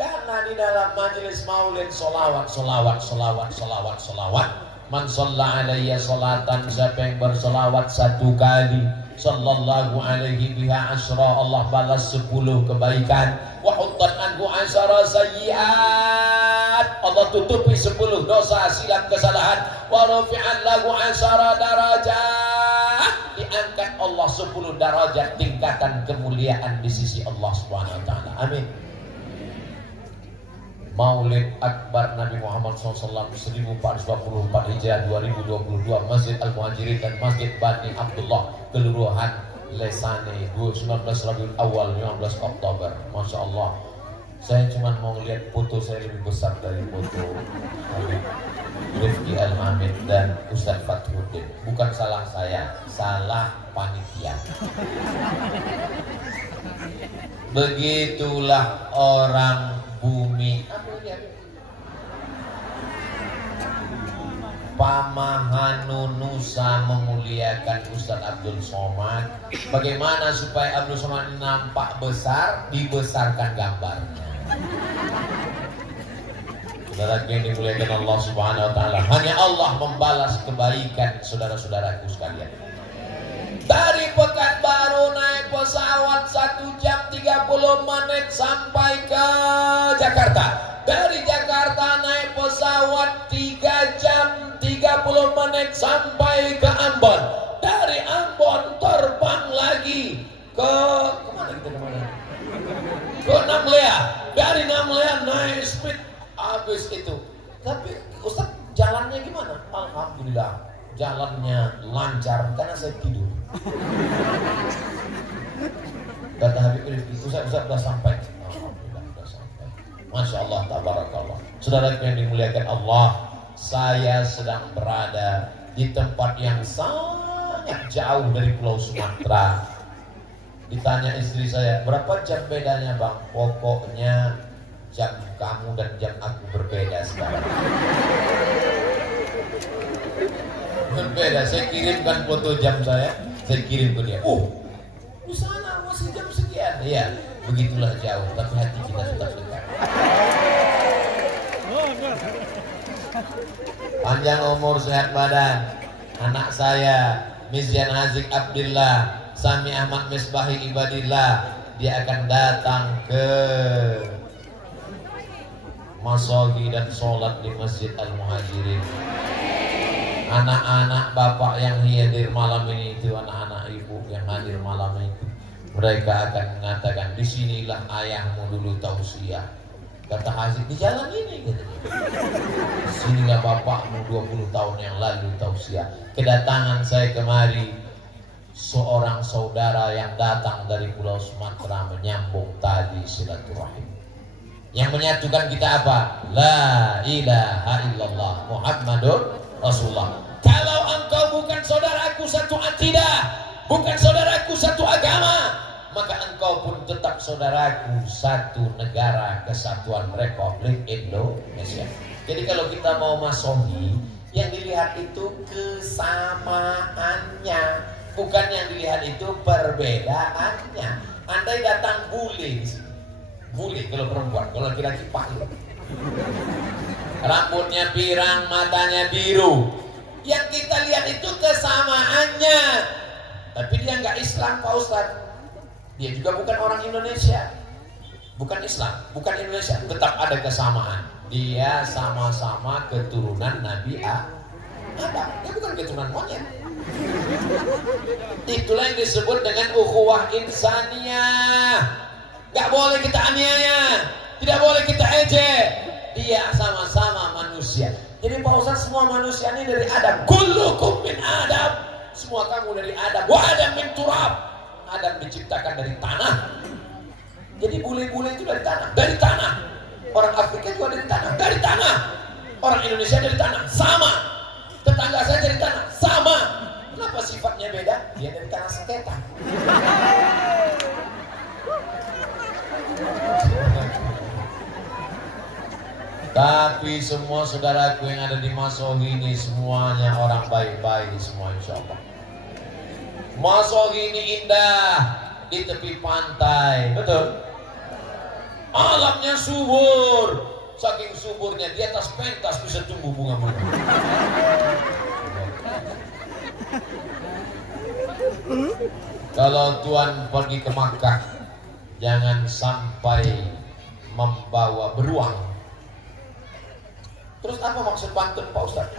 Karena di dalam majelis maulid solawat. Man shalla alayya salatan, siapa yang bersolawat satu kali, sallallahu alaihi biha asyra, Allah balas 10 kebaikan. Wa huttat anhu asyara sayyi'at, Allah tutupi 10 dosa silap kesalahan. Wa rafi'an lahu asyara darajat, diangkat Allah 10 derajat tingkatan kemuliaan di sisi Allah Subhanahu wa taala. Amin. Maulid Akbar Nabi Muhammad SAW 1424 Hijriah 2022, Masjid Al-Muhajirin dan Masjid Bani Abdullah, Kelurahan Lesane, 19 Rabiul Awal 15 Oktober. Masya Allah, saya cuma mau lihat foto saya lebih besar dari foto Rifki Al-Hamid dan Ustaz Fathuddin. Bukan salah saya, salah panitia. Begitulah orang bumi. Pamahanu Nusa memuliakan Ustaz Abdul Somad. Bagaimana supaya Abdul Somad nampak besar? Dibesarkan gambarnya. Saudara yang dimuliakan Allah Subhanahu wa taala, hanya Allah membalas kebaikan saudara-saudaraku sekalian. Dari Pekanbaru naik pesawat 1 jam 30 menit sampai ke Jakarta. Dari Jakarta naik pesawat 3 jam 30 menit sampai ke Ambon. Dari Ambon terbang lagi ke kemana kita kemana? Ke Namlea. Dari Namlea naik speed habis itu. Tapi Ustaz jalannya gimana? Alhamdulillah jalannya lancar karena saya tidur. Kata Habib Rifki, Ustaz sudah sampai. Alhamdulillah sudah sampai. Masya Allah, tabarakallah. Saudara yang dimuliakan Allah, saya sedang berada di tempat yang sangat jauh dari Pulau Sumatera. Ditanya istri saya, berapa jam bedanya Bang? Pokoknya jam kamu dan jam aku berbeda sekarang. Berbeda, saya kirimkan foto jam saya kirim ke dia. Oh, di sana masih jam sekian. Iya, begitulah jauh, tapi hati kita tetap dekat. Panjang umur, sehat badan. Anak saya, Mizyan Hazik Abdillah, Sami Ahmad Misbahi Ibadillah, dia akan datang ke Masogi dan sholat di Masjid Al-Muhajirin. Anak-anak bapak yang hadir malam ini itu, anak-anak ibu yang hadir malam itu, mereka akan mengatakan, disinilah ayahmu dulu tausiah. Kata Hazik, di jalan ini katanya. Disinilah bapakmu 20 tahun yang lalu tausiah. Kedatangan saya kemari seorang saudara yang datang dari Pulau Sumatera menyambung tali silaturahim. Yang menyatukan kita apa? La ilaha illallah Muhammadur Rasulullah. Kalau engkau bukan saudaraku satu akidah, bukan saudaraku satu agama, maka engkau pun tetap saudaraku satu negara kesatuan Republik Indonesia. Jadi kalau kita mau masohi, yang dilihat itu kesamaannya, bukan yang dilihat itu perbedaannya. Andai datang bule, bule kalau perempuan, kalau laki-laki pahit, rambutnya pirang, matanya biru, yang kita lihat itu kesamaannya. Tapi dia nggak Islam Pak Ustadz, dia juga bukan orang Indonesia, bukan Islam, bukan Indonesia, tetap ada kesamaan. Dia sama-sama keturunan Nabi Adam, dia bukan keturunan monyet. Itulah yang disebut dengan ukhuwah insaniyah. Gak boleh kita aniaya, tidak boleh kita ejek. Dia sama-sama manusia. Jadi Pak Ustaz, semua manusia ini dari Adam. Kullukum min Adam, semua kamu dari Adam. Wa Adam min turab, Adam diciptakan dari tanah. Jadi bule-bule itu dari tanah, dari tanah. Orang Afrika juga dari tanah, dari tanah. Orang Indonesia dari tanah, sama. Tetangga saya dari tanah, sama. Kenapa sifatnya beda? Dia dari tanah seketan. Tapi semua saudaraku yang ada di Masohi ini semuanya orang baik-baik semua, insya Allah. Masohi ini indah di tepi pantai, betul? Alamnya subur, saking suburnya di atas pentas bisa tumbuh bunga-bunga. Kalau Tuhan pergi ke Makkah, jangan sampai membawa beruang. Terus apa maksud pantun Pak Ustaz?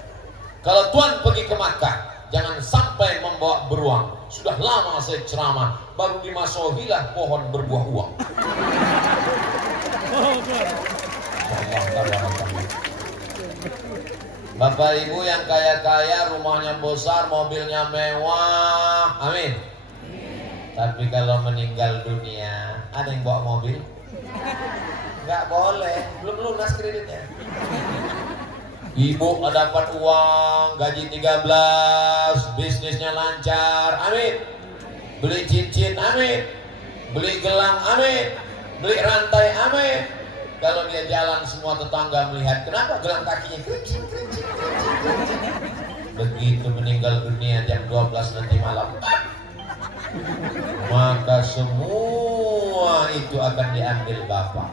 Kalau Tuhan pergi ke Makkah, jangan sampai membawa beruang. Sudah lama saya ceramah, baru di Masohilah pohon berbuah uang. Bapak Ibu yang kaya-kaya, rumahnya besar, mobilnya mewah, amin. Tapi kalau meninggal dunia, ada yang bawa mobil? Nggak boleh, belum lunas kreditnya. Ibu dapat uang, gaji 13, bisnisnya lancar, amin. Beli cincin, amin. Beli gelang, amin. Beli rantai, amin. Kalau dia jalan semua tetangga melihat, kenapa gelang kakinya kerincing. Begitu meninggal dunia jam 12 nanti malam, maka semua itu akan diambil Bapak.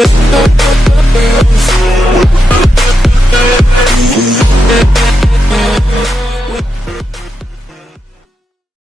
with